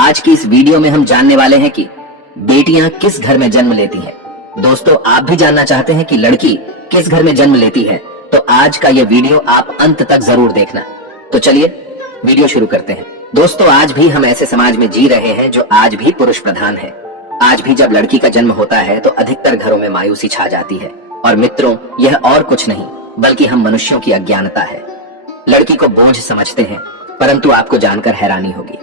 आज की इस वीडियो में हम जानने वाले हैं कि बेटियां किस घर में जन्म लेती हैं। दोस्तों, आप भी जानना चाहते हैं कि लड़की किस घर में जन्म लेती है, तो आज का ये वीडियो आप अंत तक जरूर देखना। तो चलिए वीडियो शुरू करते हैं। दोस्तों, आज भी हम ऐसे समाज में जी रहे हैं जो आज भी पुरुष प्रधान है। आज भी जब लड़की का जन्म होता है तो अधिकतर घरों में मायूसी छा जाती है। और मित्रों, यह और कुछ नहीं बल्कि हम मनुष्यों की अज्ञानता है। लड़की को बोझ समझते हैं, परंतु आपको जानकर हैरानी होगी,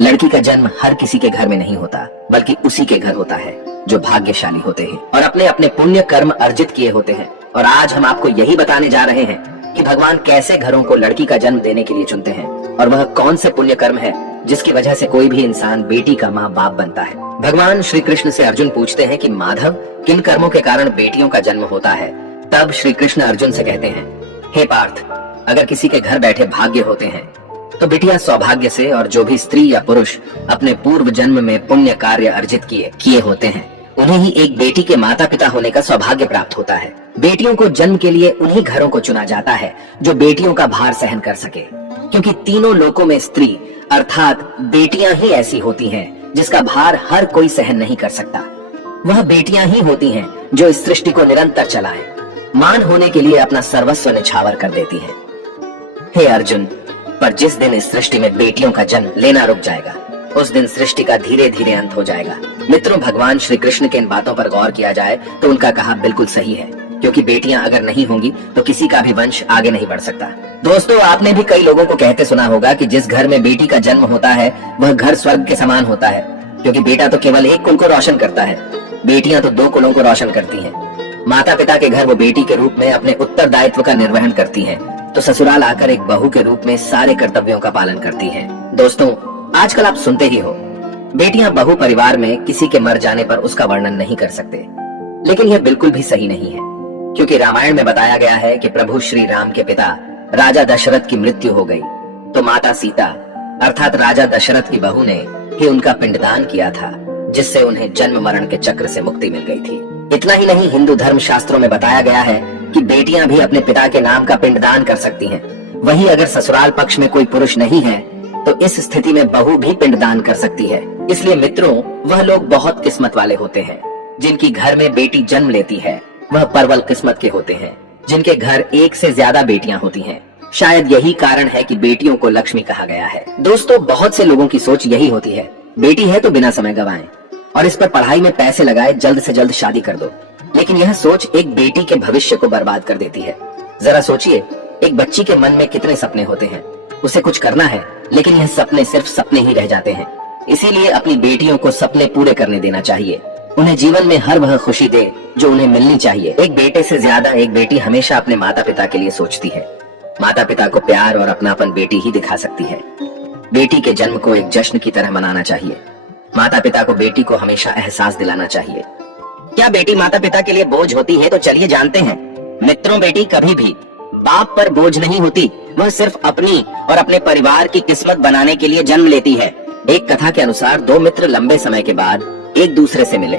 लड़की का जन्म हर किसी के घर में नहीं होता, बल्कि उसी के घर होता है जो भाग्यशाली होते हैं और अपने अपने पुण्य कर्म अर्जित किए होते हैं। और आज हम आपको यही बताने जा रहे हैं कि भगवान कैसे घरों को लड़की का जन्म देने के लिए चुनते हैं और वह कौन से पुण्य कर्म है जिसकी वजह से कोई भी इंसान बेटी का माँ बाप बनता है। भगवान श्री कृष्ण से अर्जुन पूछते हैं कि माधव, किन कर्मों के कारण बेटियों का जन्म होता है। तब श्री कृष्ण अर्जुन से कहते हैं, हे पार्थ, अगर किसी के घर बैठे भाग्य होते हैं तो बिटिया सौभाग्य से, और जो भी स्त्री या पुरुष अपने पूर्व जन्म में पुण्य कार्य अर्जित किए होते हैं, उन्हें ही एक बेटी के माता पिता होने का सौभाग्य प्राप्त होता है। बेटियों को जन्म के लिए उन्हीं घरों को चुना जाता है जो बेटियों का भार सहन कर सके, क्योंकि तीनों लोकों में स्त्री अर्थात बेटियां ही ऐसी होती हैं जिसका भार हर कोई सहन नहीं कर सकता। वह बेटियां ही होती हैं जो इस सृष्टि को निरंतर चलाएं, मान होने के लिए अपना सर्वस्व निछावर कर देती हैं। हे अर्जुन, पर जिस दिन इस सृष्टि में बेटियों का जन्म लेना रुक जाएगा, उस दिन सृष्टि का धीरे धीरे अंत हो जाएगा। मित्रों, भगवान श्री कृष्ण के इन बातों पर गौर किया जाए तो उनका कहा बिल्कुल सही है, क्योंकि बेटियां अगर नहीं होंगी तो किसी का भी वंश आगे नहीं बढ़ सकता। दोस्तों, आपने भी कई लोगों को कहते सुना होगा कि जिस घर में बेटी का जन्म होता है वह घर स्वर्ग के समान होता है, क्योंकि बेटा तो केवल एक कुल को रोशन करता है, बेटियां तो दो कुलों को रोशन करती हैं। माता पिता के घर वो बेटी के रूप में अपने उत्तरदायित्व का निर्वहन करती हैं, तो ससुराल आकर एक बहू के रूप में सारे कर्तव्यों का पालन करती हैं। दोस्तों, आजकल आप सुनते ही हो, बेटियां बहू परिवार में किसी के मर जाने पर उसका वर्णन नहीं कर सकते, लेकिन यह बिल्कुल भी सही नहीं है, क्योंकि रामायण में बताया गया है कि प्रभु श्री राम के पिता राजा दशरथ की मृत्यु हो गई तो माता सीता अर्थात राजा दशरथ की बहू ने ही उनका पिंडदान किया था, जिससे उन्हें जन्म मरण के चक्र से मुक्ति मिल गई थी। इतना ही नहीं, हिंदू धर्म शास्त्रों में बताया गया है कि बेटियां भी अपने पिता के नाम का पिंडदान कर सकती हैं। वहीं अगर ससुराल पक्ष में कोई पुरुष नहीं है तो इस स्थिति में बहू भी पिंडदान कर सकती है। इसलिए मित्रों, वह लोग बहुत किस्मत वाले होते हैं जिनकी घर में बेटी जन्म लेती है। वह परवल किस्मत के होते हैं जिनके घर एक से ज्यादा बेटियां होती हैं। शायद यही कारण है कि बेटियों को लक्ष्मी कहा गया है। दोस्तों, बहुत से लोगों की सोच यही होती है, बेटी है तो बिना समय गंवाएं और इस पर पढ़ाई में पैसे लगाए जल्द से जल्द शादी कर दो। लेकिन यह सोच एक बेटी के भविष्य को बर्बाद कर देती है। जरा सोचिए, एक बच्ची के मन में कितने सपने होते हैं, उसे कुछ करना है, लेकिन यह सपने सिर्फ सपने ही रह जाते हैं। इसीलिए अपनी बेटियों को सपने पूरे करने देना चाहिए, उन्हें जीवन में हर वह खुशी दे जो उन्हें मिलनी चाहिए। एक बेटे से ज्यादा एक बेटी हमेशा अपने माता पिता के लिए सोचती है। माता पिता को प्यार और अपनापन बेटी ही दिखा सकती है। बेटी के जन्म को एक जश्न की तरह मनाना चाहिए। माता पिता को बेटी को हमेशा एहसास दिलाना चाहिए। क्या बेटी माता पिता के लिए बोझ होती है? तो चलिए जानते हैं। मित्रों, बेटी कभी भी बाप पर बोझ नहीं होती, वह सिर्फ अपनी और अपने परिवार की किस्मत बनाने के लिए जन्म लेती है। एक कथा के अनुसार दो मित्र लंबे समय के बाद एक दूसरे से मिले।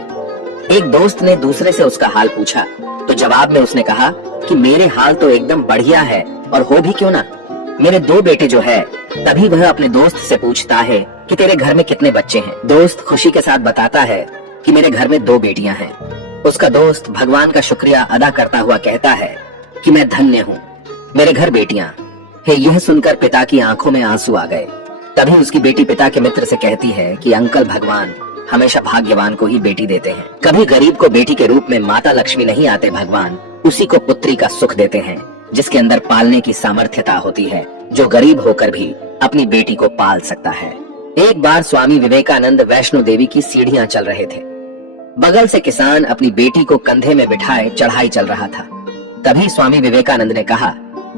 एक दोस्त ने दूसरे से उसका हाल पूछा तो जवाब में उसने कहा कि मेरे हाल तो एकदम बढ़िया है, और हो भी क्यों ना, मेरे दो बेटे जो है। तभी वह अपने दोस्त से पूछता है कि तेरे घर में कितने बच्चे हैं। दोस्त खुशी के साथ बताता है कि मेरे घर में दो बेटियां हैं। उसका दोस्त भगवान का शुक्रिया अदा करता हुआ कहता है कि मैं धन्य हूँ, मेरे घर बेटियां है। यह सुनकर पिता की आंखों में आंसू आ गए। तभी उसकी बेटी पिता के मित्र से कहती है कि अंकल, भगवान हमेशा भाग्यवान को ही बेटी देते हैं, कभी गरीब को बेटी के रूप में माता लक्ष्मी नहीं आते। भगवान उसी को पुत्री का सुख देते हैं जिसके अंदर पालने की सामर्थ्यता होती है, जो गरीब होकर भी अपनी बेटी को पाल सकता है। एक बार स्वामी विवेकानंद वैष्णो देवी की सीढ़ियां चल रहे थे। बगल से किसान अपनी बेटी को कंधे में बिठाए चढ़ाई चल रहा था। तभी स्वामी विवेकानंद ने कहा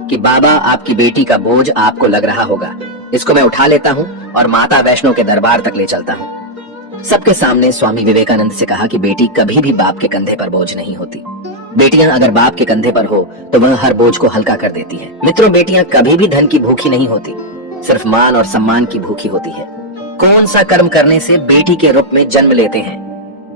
कि बाबा, आपकी बेटी का बोझ आपको लग रहा होगा, इसको मैं उठा लेता हूँ और माता वैष्णो के दरबार तक ले चलता हूँ। सबके सामने स्वामी विवेकानंद से कहा कि बेटी कभी भी बाप के कंधे पर बोझ नहीं होती। बेटियां अगर बाप के कंधे पर हो तो वह हर बोझ को हल्का कर देती है। मित्रों, बेटियां कभी भी धन की भूखी नहीं होती, सिर्फ मान और सम्मान की भूखी होती है। कौन सा कर्म करने से बेटी के रूप में जन्म लेते हैं?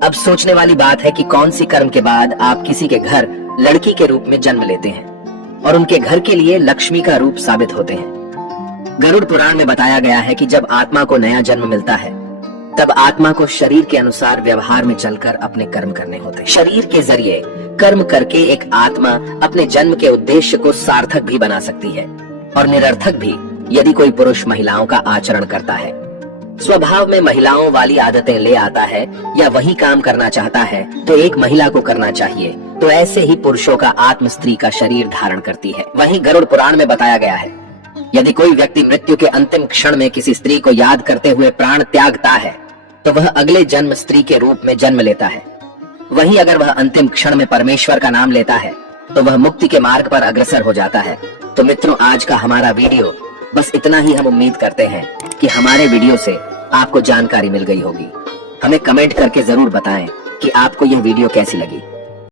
अब सोचने वाली बात है कि कौन सी कर्म के बाद आप किसी के घर लड़की के रूप में जन्म लेते हैं और उनके घर के लिए लक्ष्मी का रूप साबित होते हैं। गरुड़ पुराण में बताया गया है कि जब आत्मा को नया जन्म मिलता है तब आत्मा को शरीर के अनुसार व्यवहार में चलकर अपने कर्म करने होते हैं। शरीर के जरिए कर्म करके एक आत्मा अपने जन्म के उद्देश्य को सार्थक भी बना सकती है और निरर्थक भी, यदि कोई पुरुष महिलाओं का आचरण करता है, स्वभाव में महिलाओं वाली आदतें ले आता है या वही काम करना चाहता है तो एक महिला को करना चाहिए, तो ऐसे ही पुरुषों का आत्म स्त्री का शरीर धारण करती है। वहीं गरुड़ पुराण में बताया गया है, यदि कोई व्यक्ति मृत्यु के अंतिम क्षण में किसी स्त्री को याद करते हुए प्राण त्यागता है तो वह अगले जन्म स्त्री के रूप में जन्म लेता है। वहीं अगर वह अंतिम क्षण में परमेश्वर का नाम लेता है तो वह मुक्ति के मार्ग पर अग्रसर हो जाता है। तो मित्रों, आज का हमारा वीडियो बस इतना ही। हम उम्मीद करते हैं कि हमारे वीडियो से आपको जानकारी मिल गई होगी। हमें कमेंट करके जरूर बताएं कि आपको यह वीडियो कैसी लगी।